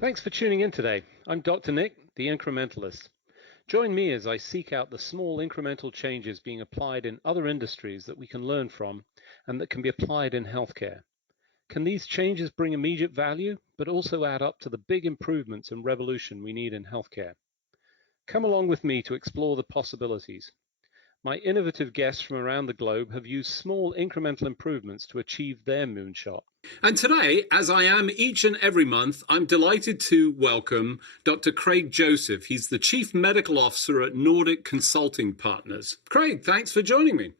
Thanks for tuning in today. I'm Dr. Nick, the Incrementalist. Join me as I seek out the small incremental changes being applied in other industries that we can learn from and that can be applied in healthcare. Can these changes bring immediate value, but also add up to the big improvements and revolution we need in healthcare? Come along with me to explore the possibilities. My innovative guests from around the globe have used small incremental improvements to achieve their moonshot. And today, as I am each and every month, I'm delighted to welcome Dr. Craig Joseph. He's the Chief Medical Officer at Nordic Consulting Partners. Craig, thanks for joining me.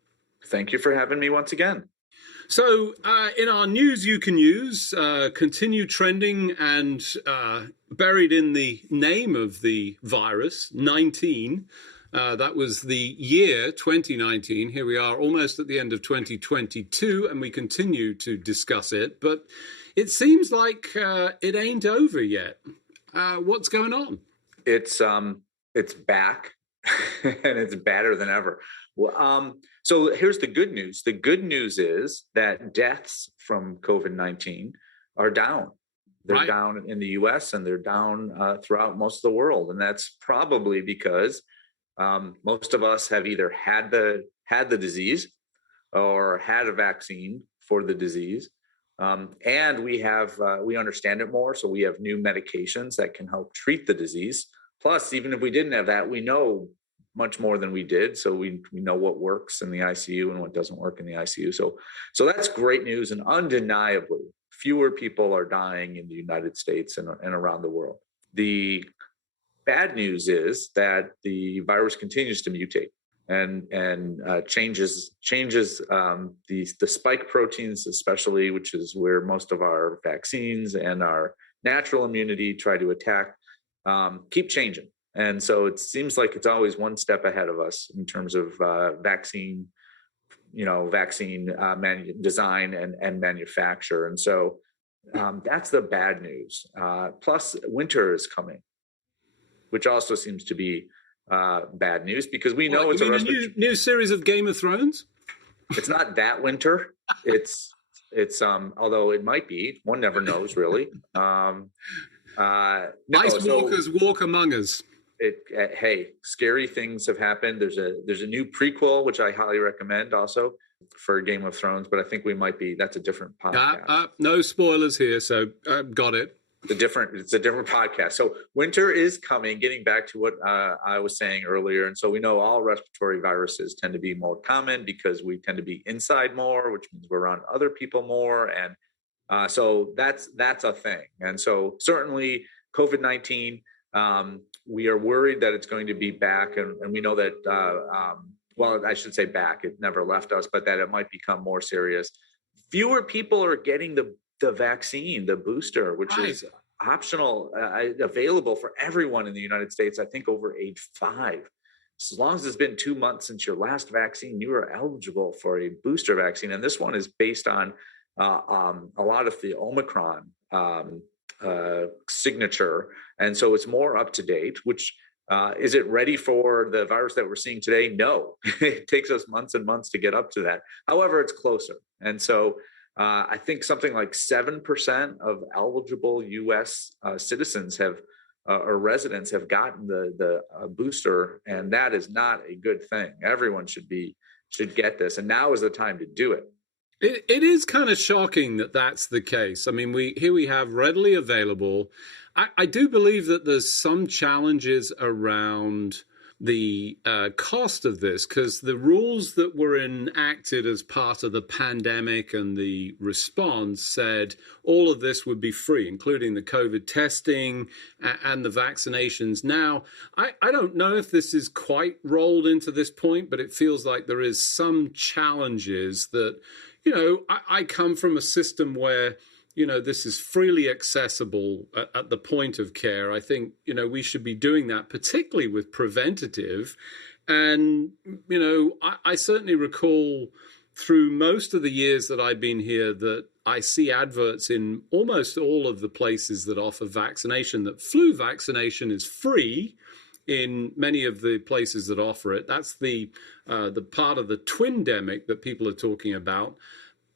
Thank you for having me once again. So in our news you can use, continue trending and buried in the name of the virus, 19. That was the year 2019. Here we are almost at the end of 2022, and we continue to discuss it. But it seems like it ain't over yet. What's going on? It's back, and it's badder than ever. Well, so here's the good news. The good news is that deaths from COVID-19 are down. They're down in the U.S. and they're down throughout most of the world, and that's probably because most of us have either had the disease or had a vaccine for the disease, and we understand it more. So we have new medications that can help treat the disease. Plus, even if we didn't have that, we know much more than we did. So we know what works in the ICU and what doesn't work in the ICU. So that's great news, and undeniably, fewer people are dying in the United States and around the world. The bad news is that the virus continues to mutate and changes the spike proteins, especially, which is where most of our vaccines and our natural immunity try to attack, keep changing. And so it seems like it's always one step ahead of us in terms of vaccine design and manufacture. And so that's the bad news. Plus, winter is coming, which also seems to be bad news because we know it's a new series of Game of Thrones. It's not that winter. It's although it might be. One never knows, really. Ice Walkers walk among us. Hey, scary things have happened. There's a new prequel which I highly recommend also for Game of Thrones, but I think that's a different podcast. No spoilers here, so got it. It's a different podcast. So winter is coming, getting back to what I was saying earlier. And so we know all respiratory viruses tend to be more common because we tend to be inside more, which means we're around other people more. And so that's a thing. And so certainly COVID-19, we are worried that it's going to be back. And we know that, well, I should say back, it never left us, but that it might become more serious. Fewer people are getting the vaccine, the booster, which is optional, available for everyone in the United States, I think over age 5. As long as it's been 2 months since your last vaccine, you are eligible for a booster vaccine. And this one is based on a lot of the Omicron signature. And so it's more up to date, which is it ready for the virus that we're seeing today? No, it takes us months and months to get up to that. However, it's closer. And so I think something like 7% of eligible U.S. citizens or residents have gotten the booster, and that is not a good thing. Everyone should get this, and now is the time to do it. It is kind of shocking that that's the case. I mean, we have readily available. I do believe that there's some challenges around the cost of this, because the rules that were enacted as part of the pandemic and the response said all of this would be free, including the COVID testing and the vaccinations. Now, I don't know if this is quite rolled into this point, but it feels like there is some challenges that, I come from a system where this is freely accessible at the point of care. I think, we should be doing that, particularly with preventative. And, I certainly recall through most of the years that I've been here that I see adverts in almost all of the places that offer vaccination, that flu vaccination is free in many of the places that offer it. That's the part of the Twindemic that people are talking about.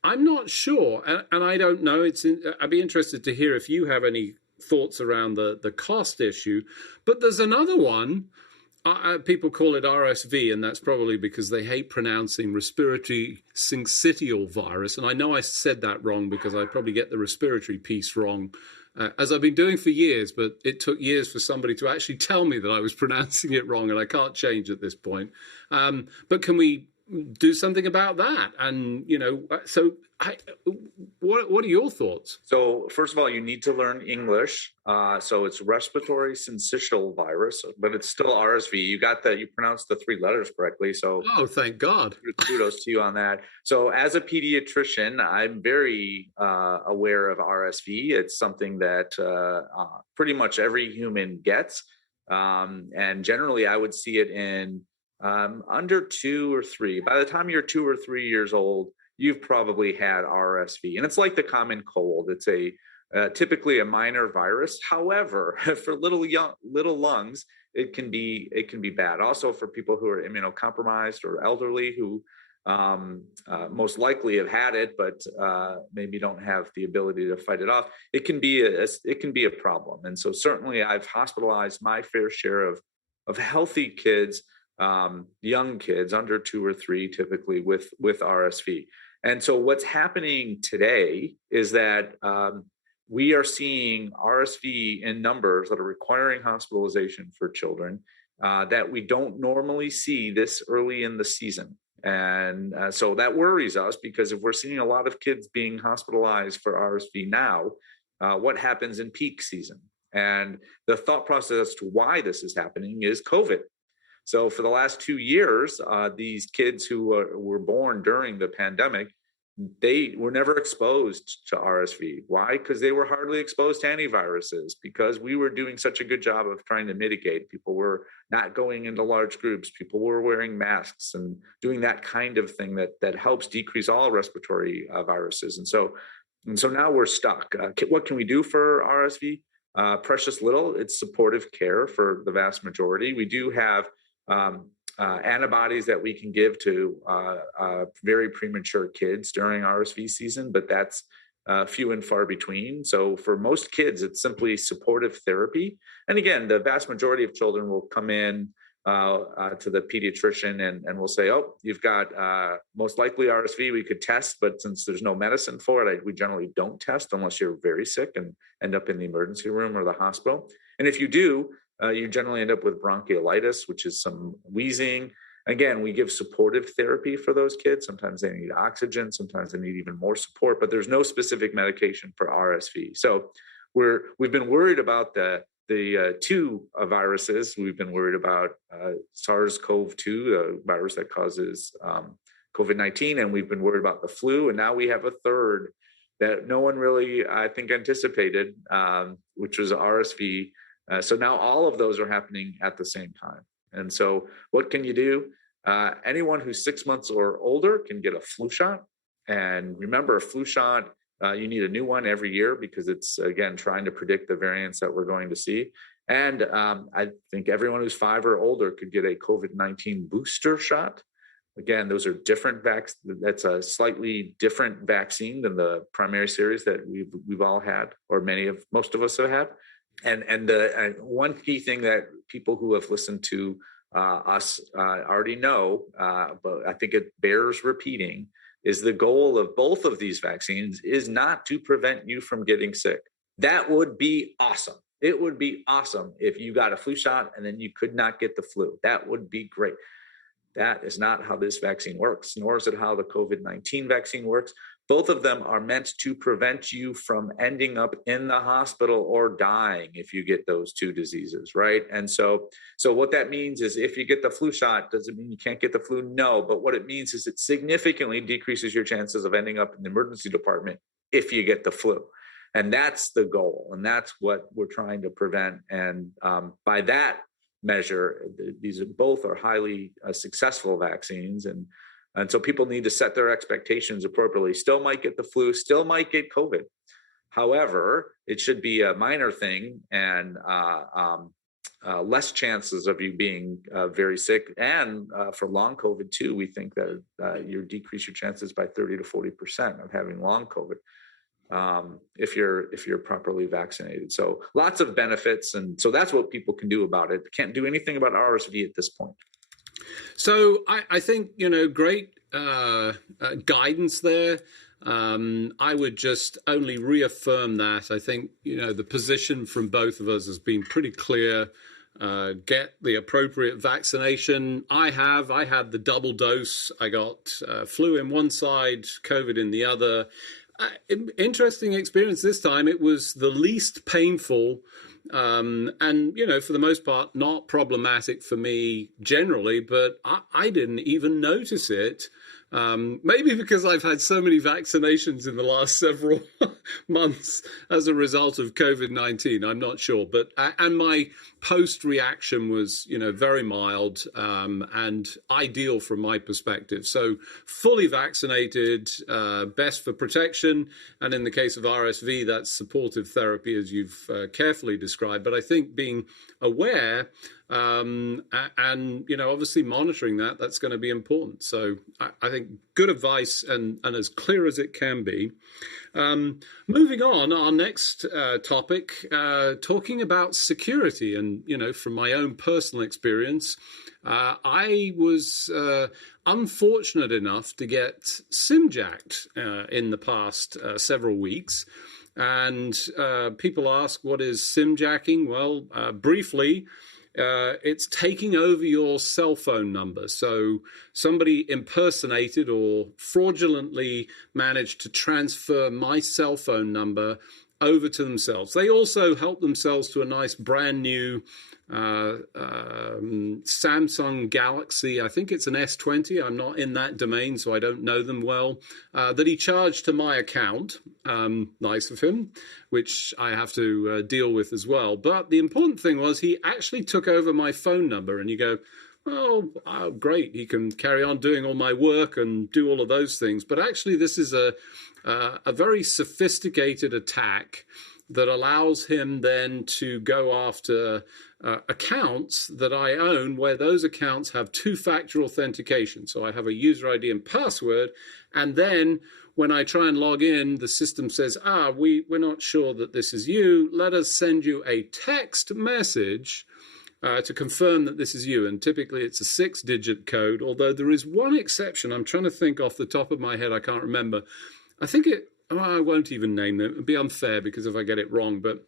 I'm not sure, and I don't know. I'd be interested to hear if you have any thoughts around the cost issue. But there's another one. People call it RSV, and that's probably because they hate pronouncing respiratory syncytial virus. And I know I said that wrong because I probably get the respiratory piece wrong, as I've been doing for years, but it took years for somebody to actually tell me that I was pronouncing it wrong, and I can't change at this point. But can we do something about that? And, what are your thoughts? So first of all, you need to learn English. So it's respiratory syncytial virus, but it's still RSV. You pronounced the 3 letters correctly. So thank God. Kudos to you on that. So as a pediatrician, I'm very aware of RSV. It's something that pretty much every human gets. And generally I would see it in under 2 or 3. By the time you're 2 or 3 years old, you've probably had RSV, and it's like the common cold. It's typically a minor virus. However, for little lungs, it can be bad. Also, for people who are immunocompromised or elderly who most likely have had it, but maybe don't have the ability to fight it off, it can be a problem. And so certainly, I've hospitalized my fair share of healthy kids. Young kids under 2 or 3, typically with RSV. And so what's happening today is that we are seeing RSV in numbers that are requiring hospitalization for children that we don't normally see this early in the season. And so that worries us, because if we're seeing a lot of kids being hospitalized for RSV now, what happens in peak season? And the thought process as to why this is happening is COVID. So for the last 2 years, these kids who were born during the pandemic, they were never exposed to RSV. Why? Because they were hardly exposed to antiviruses, because we were doing such a good job of trying to mitigate. People were not going into large groups. People were wearing masks and doing that kind of thing that helps decrease all respiratory viruses. And so now we're stuck. What can we do for RSV? Precious little. It's supportive care for the vast majority. We do have antibodies that we can give to very premature kids during RSV season, but that's few and far between. So for most kids, it's simply supportive therapy. And again, the vast majority of children will come in to the pediatrician and we'll say, oh, you've got most likely RSV. We could test, but since there's no medicine for it, we generally don't test unless you're very sick and end up in the emergency room or the hospital. And if you do, you generally end up with bronchiolitis, which is some wheezing. Again, we give supportive therapy for those kids. Sometimes they need oxygen. Sometimes they need even more support, but there's no specific medication for RSV. So we've been worried about the 2 viruses. We've been worried about SARS-CoV-2, the virus that causes COVID-19, and we've been worried about the flu. And now we have a third that no one really, I think, anticipated, which was RSV. So now all of those are happening at the same time. And so what can you do? Anyone who's 6 months or older can get a flu shot. And remember, a flu shot, you need a new one every year because it's, again, trying to predict the variants that we're going to see. And I think everyone who's 5 or older could get a COVID-19 booster shot. Again, those are different that's a slightly different vaccine than the primary series that we've all had, or most of us have had. And one key thing that people who have listened to us already know, but I think it bears repeating, is the goal of both of these vaccines is not to prevent you from getting sick. That would be awesome. It would be awesome if you got a flu shot and then you could not get the flu. That would be great. That is not how this vaccine works, nor is it how the COVID-19 vaccine works. Both of them are meant to prevent you from ending up in the hospital or dying if you get those 2 diseases, right? And so what that means is if you get the flu shot, does it mean you can't get the flu? No, but what it means is it significantly decreases your chances of ending up in the emergency department if you get the flu. And that's the goal, and that's what we're trying to prevent. And by that measure, these are both highly successful vaccines, and so people need to set their expectations appropriately. Still might get the flu, still might get COVID. However, it should be a minor thing and less chances of you being very sick. And for long COVID too, we think that you decrease your chances by 30 to 40% of having long COVID. if you're properly vaccinated. So lots of benefits, and so that's what people can do about it. Can't do anything about RSV at this point. So I think, great guidance there. I would just only reaffirm that. I think, the position from both of us has been pretty clear. Get the appropriate vaccination. I had the double dose. I got flu in one side, COVID in the other. Interesting experience this time. It was the least painful. And, for the most part, not problematic for me generally, but I didn't even notice it. Maybe because I've had so many vaccinations in the last several months as a result of COVID-19, I'm not sure. But and my post-reaction was, very mild and ideal from my perspective. So fully vaccinated, best for protection. And in the case of RSV, that's supportive therapy, as you've carefully described. But I think being aware and, obviously monitoring that's going to be important. So I think good advice and as clear as it can be. Moving on, our next topic, talking about security. And, from my own personal experience, I was unfortunate enough to get SIM-jacked in the past several weeks. And people ask, what is SIM-jacking? Well, briefly, it's taking over your cell phone number. So somebody impersonated or fraudulently managed to transfer my cell phone number over to themselves. They also help themselves to a nice brand new Samsung Galaxy. I think it's an S20. I'm not in that domain, so I don't know them well. That he charged to my account. Nice of him, which I have to deal with as well. But the important thing was he actually took over my phone number, and you go, oh, great, he can carry on doing all my work and do all of those things. But actually, this is a very sophisticated attack that allows him then to go after accounts that I own, where those accounts have two-factor authentication. So I have a user ID and password, and then when I try and log in, the system says, we're not sure that this is you. Let us send you a text message to confirm that this is you. And typically it's a 6-digit code, although there is one exception. I'm trying to think off the top of my head. I can't remember. I think I won't even name them. It'd be unfair because if I get it wrong, but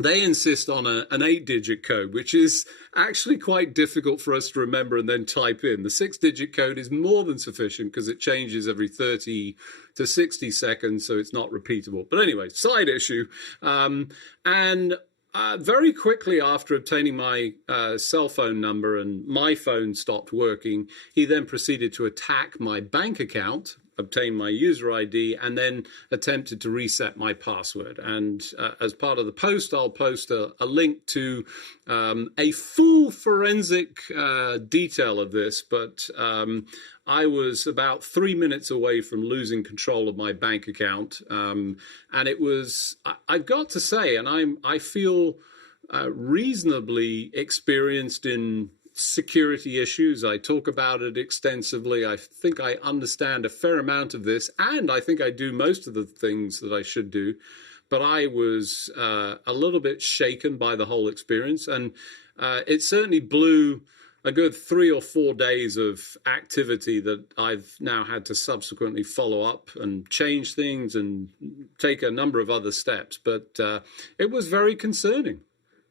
they insist on an 8-digit code, which is actually quite difficult for us to remember and then type in. The 6-digit code is more than sufficient because it changes every 30 to 60 seconds, so it's not repeatable. But anyway, side issue. Very quickly after obtaining my cell phone number and my phone stopped working, he then proceeded to attack my bank account, obtain my user ID, and then attempted to reset my password. And as part of the post, I'll post a link to a full forensic detail of this, but I was about 3 minutes away from losing control of my bank account. And it was, I've got to say, and I feel reasonably experienced in security issues. I talk about it extensively. I think I understand a fair amount of this, and I think I do most of the things that I should do. But I was a little bit shaken by the whole experience, and it certainly blew a good 3 or 4 days of activity that I've now had to subsequently follow up and change things and take a number of other steps. But it was very concerning.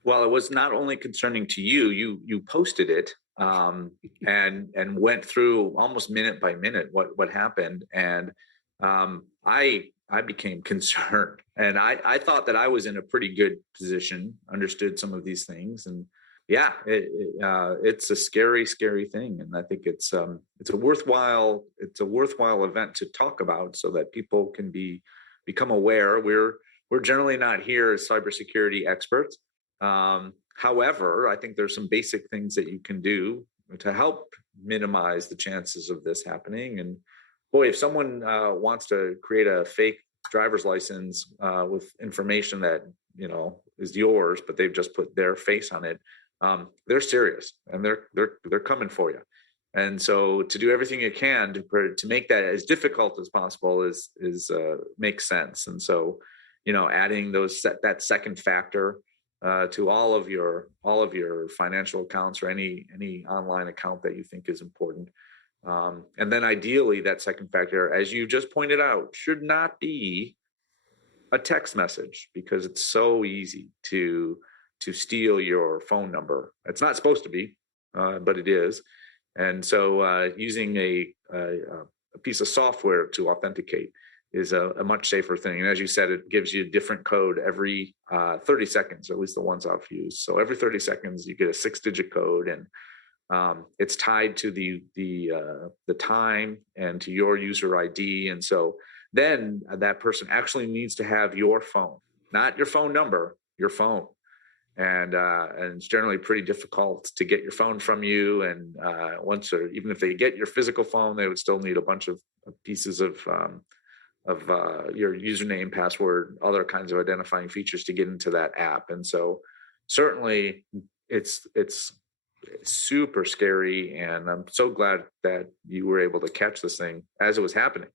Well, it was not only concerning to you. You posted it and went through almost minute by minute what happened, and I became concerned, and I thought that I was in a pretty good position, understood some of these things, and yeah, it's a scary thing, and I think it's a worthwhile event to talk about so that people can become aware. We're generally not here as cybersecurity experts. However, I think there's some basic things that you can do to help minimize the chances of this happening. And boy, if someone wants to create a fake driver's license with information that is yours, but they've just put their face on it, they're serious and they're coming for you. And so to do everything you can to make that as difficult as possible is makes sense. And so, adding that second factor to all of your financial accounts or any online account that you think is important. And then ideally, that second factor, as you just pointed out, should not be a text message, because it's so easy to steal your phone number. It's not supposed to be, but it is. And so using a piece of software to authenticate is a much safer thing. And as you said, it gives you a different code every 30 seconds, at least the ones I've used. So every 30 seconds, you get a 6-digit code, and it's tied to the time and to your user ID. And so then that person actually needs to have your phone, not your phone number, your phone. And it's generally pretty difficult to get your phone from you. And even if they get your physical phone, they would still need a bunch of pieces of your username, password, other kinds of identifying features to get into that app. And so certainly it's super scary. And I'm so glad that you were able to catch this thing as it was happening.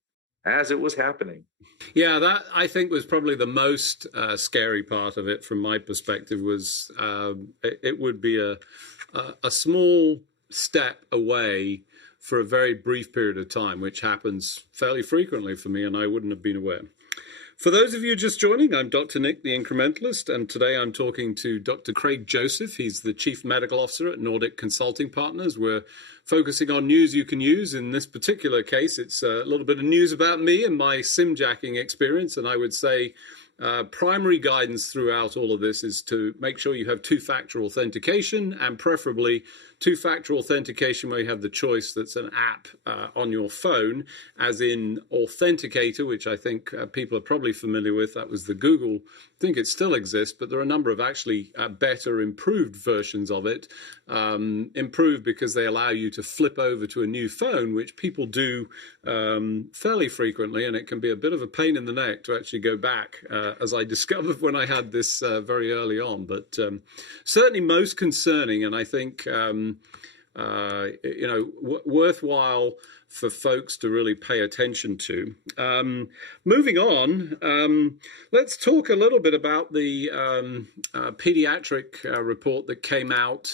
Yeah, that I think was probably the most scary part of it from my perspective. Was it would be a small step away for a very brief period of time, which happens fairly frequently for me, and I wouldn't have been aware. For those of you just joining, I'm Dr. Nick, the Incrementalist, and today I'm talking to Dr. Craig Joseph. He's the Chief Medical Officer at Nordic Consulting Partners. We're focusing on news you can use. In this particular case, it's a little bit of news about me and my SIM-jacking experience, and I would say primary guidance throughout all of this is to make sure you have two-factor authentication, and preferably two-factor authentication where you have the choice that's an app on your phone, as in Authenticator, which I think people are probably familiar with. That was the Google. I think it still exists, but there are a number of actually better, improved versions of it. Improved because they allow you to flip over to a new phone, which people do fairly frequently, and it can be a bit of a pain in the neck to actually go back, as I discovered when I had this very early on. But certainly most concerning, and I think worthwhile for folks to really pay attention to. Moving on, let's talk a little bit about the pediatric report that came out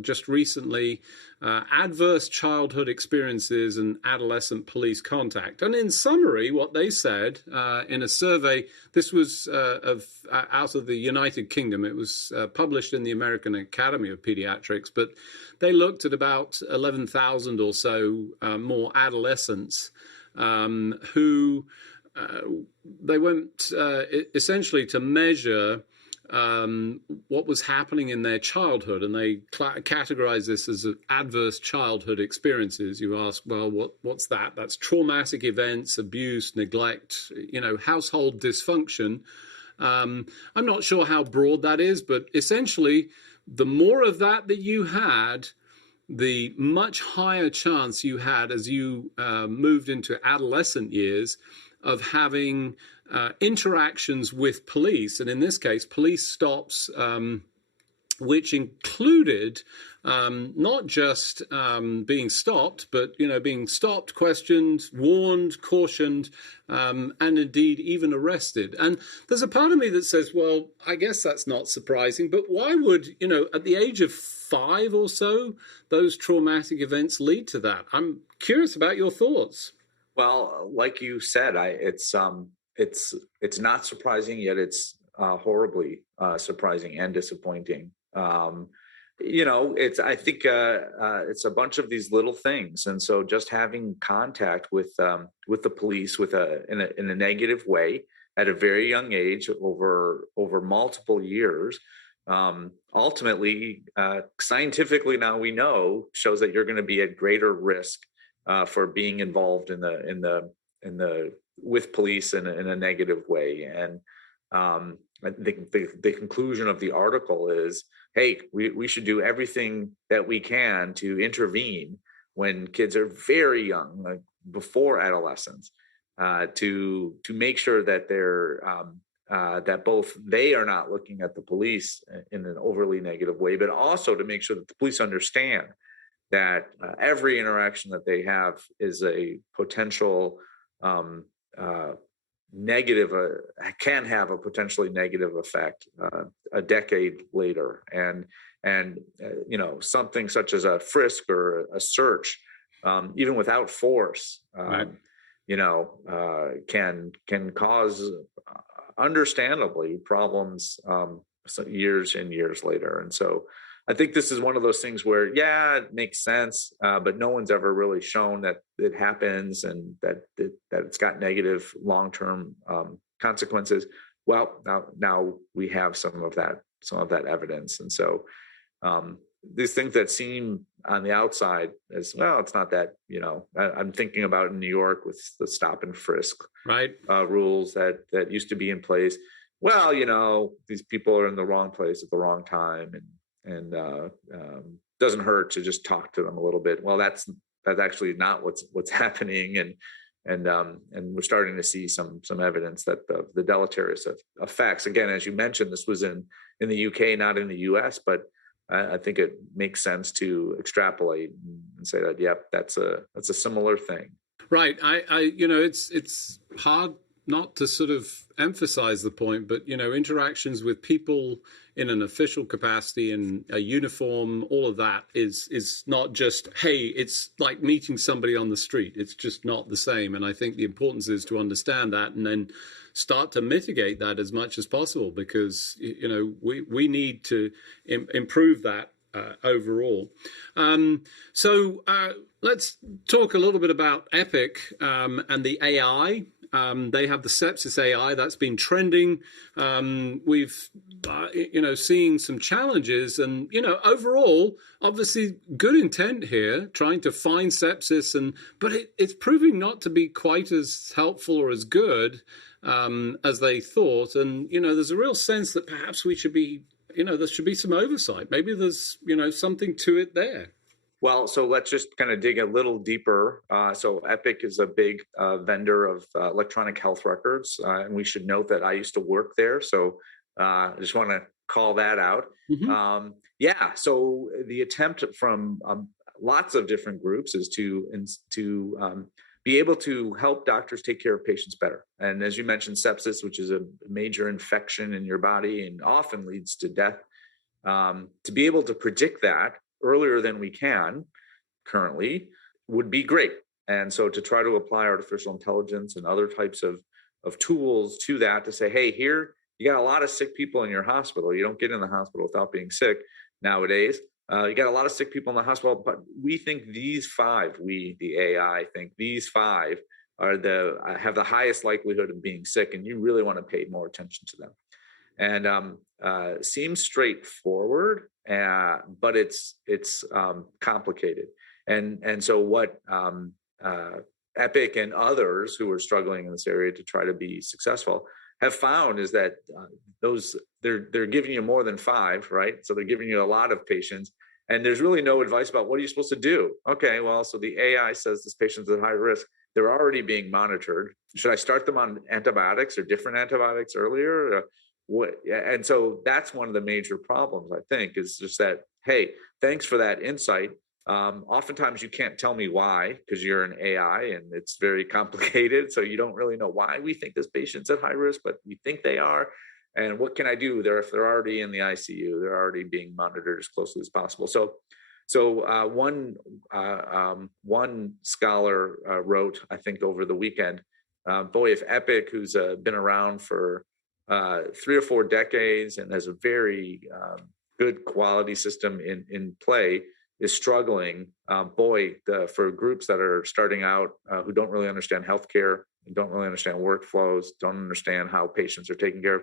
just recently, Adverse Childhood Experiences and Adolescent Police Contact. And in summary, what they said in a survey, this was out of the United Kingdom. It was published in the American Academy of Pediatrics, but they looked at about 11,000 or so more adolescents who they went essentially to measure what was happening in their childhood, and they categorize this as adverse childhood experiences. You ask, well, what's that? That's traumatic events, abuse, neglect, household dysfunction. I'm not sure how broad that is, but essentially, the more of that you had, the much higher chance you had as you moved into adolescent years of having interactions with police, and in this case, police stops, which included not just being stopped, but being stopped, questioned, warned, cautioned, and indeed even arrested. And there's a part of me that says, well, I guess that's not surprising, but why would at the age of 5 or so those traumatic events lead to that? I'm curious about your thoughts. Well, like you said, it's not surprising, yet it's horribly surprising and disappointing. It's it's a bunch of these little things, and so just having contact with the police in a negative way at a very young age over multiple years, ultimately, scientifically now we know, shows that you're going to be at greater risk for being involved with police in a negative way. And I think the conclusion of the article is, hey, we should do everything that we can to intervene when kids are very young, like before adolescence, to make sure that they're that both they are not looking at the police in an overly negative way, but also to make sure that the police understand every interaction that they have is a potential negative, can have a potentially negative effect a decade later. And something such as a frisk or a search, even without force, Right. can cause understandably problems years and years later. And so I think this is one of those things where, yeah, it makes sense, but no one's ever really shown that it happens and that it's got negative long-term consequences. Well, now we have some of that evidence, and so these things that seem on the outside as, well, it's not that, I'm thinking about in New York with the stop and frisk rules that used to be in place. Well, these people are in the wrong place at the wrong time, and doesn't hurt to just talk to them a little bit. Well, that's actually not what's happening, and we're starting to see some evidence that the deleterious effects. Again, as you mentioned, this was in the UK, not in the US, but I think it makes sense to extrapolate and say that, yep, that's a similar thing. Right. It's hard not to sort of emphasize the point, but, interactions with people in an official capacity and a uniform, all of that is not just, hey, it's like meeting somebody on the street. It's just not the same. And I think the importance is to understand that and then start to mitigate that as much as possible, because, we need to improve that overall. So let's talk a little bit about Epic and the AI. They have the sepsis AI that's been trending. We've, seeing some challenges, and overall, obviously, good intent here, trying to find sepsis, but it's proving not to be quite as helpful or as good as they thought. And there's a real sense that perhaps we should be, there should be some oversight. Maybe there's something to it there. Well, so let's just kind of dig a little deeper. So Epic is a big vendor of electronic health records. And we should note that I used to work there. So I just want to call that out. Mm-hmm. So the attempt from lots of different groups is to be able to help doctors take care of patients better. And as you mentioned, sepsis, which is a major infection in your body and often leads to death, to be able to predict that earlier than we can currently would be great. And so to try to apply artificial intelligence and other types of tools to that, to say, hey, here, you got a lot of sick people in your hospital. You don't get in the hospital without being sick nowadays. You got a lot of sick people in the hospital, but we think these five, the AI think these five have the highest likelihood of being sick, and you really want to pay more attention to them. And seems straightforward, but it's complicated. And so what Epic and others who are struggling in this area to try to be successful have found is that they're giving you more than five, right? So they're giving you a lot of patients, and there's really no advice about what are you supposed to do. Okay, well, so the AI says this patient's at high risk. They're already being monitored. Should I start them on antibiotics or different antibiotics earlier? And so that's one of the major problems, I think, is just that, hey, thanks for that insight. Oftentimes you can't tell me why, because you're an AI and it's very complicated. So you don't really know why we think this patient's at high risk, but we think they are. And what can I do there if they're already in the ICU? They're already being monitored as closely as possible. So one scholar wrote, I think over the weekend, if Epic, who's been around for 3 or 4 decades and has a very good quality system in play, is struggling, for groups that are starting out who don't really understand healthcare, don't really understand workflows, don't understand how patients are taken care of.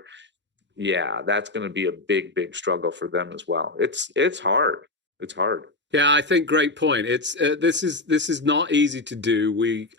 Yeah, that's going to be a big, big struggle for them as well. It's hard. It's hard. Yeah, I think great point. It's this is not easy to do. We,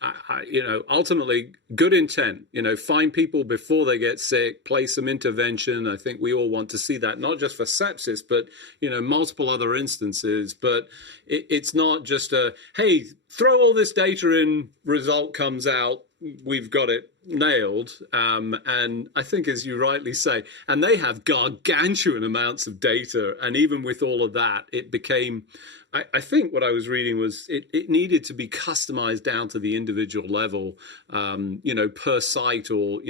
ultimately good intent. Find people before they get sick, play some intervention. I think we all want to see that, not just for sepsis, but multiple other instances. But it's not just hey, throw all this data in, result comes out. we've got it nailed. And I think, as you rightly say, and they have gargantuan amounts of data. And even with all of that, it became, I think what I was reading was it needed to be customized down to the individual level, per site or,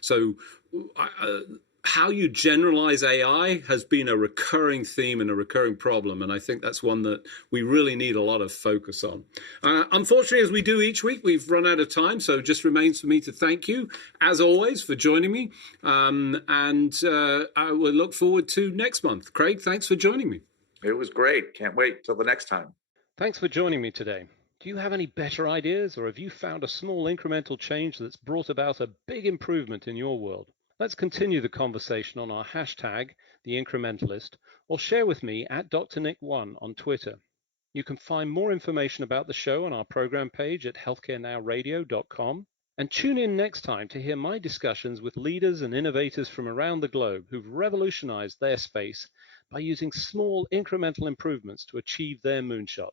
so how you generalize AI has been a recurring theme and a recurring problem. And I think that's one that we really need a lot of focus on. Unfortunately, as we do each week, we've run out of time. So it just remains for me to thank you, as always, for joining me. I will look forward to next month. Craig, thanks for joining me. It was great. Can't wait till the next time. Thanks for joining me today. Do you have any better ideas, or have you found a small incremental change that's brought about a big improvement in your world? Let's continue the conversation on our hashtag, the Incrementalist, or share with me at DrNick1 on Twitter. You can find more information about the show on our program page at healthcarenowradio.com, and tune in next time to hear my discussions with leaders and innovators from around the globe who've revolutionized their space by using small incremental improvements to achieve their moonshot.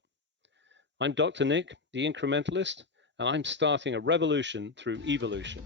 I'm Dr. Nick, the Incrementalist, and I'm starting a revolution through evolution.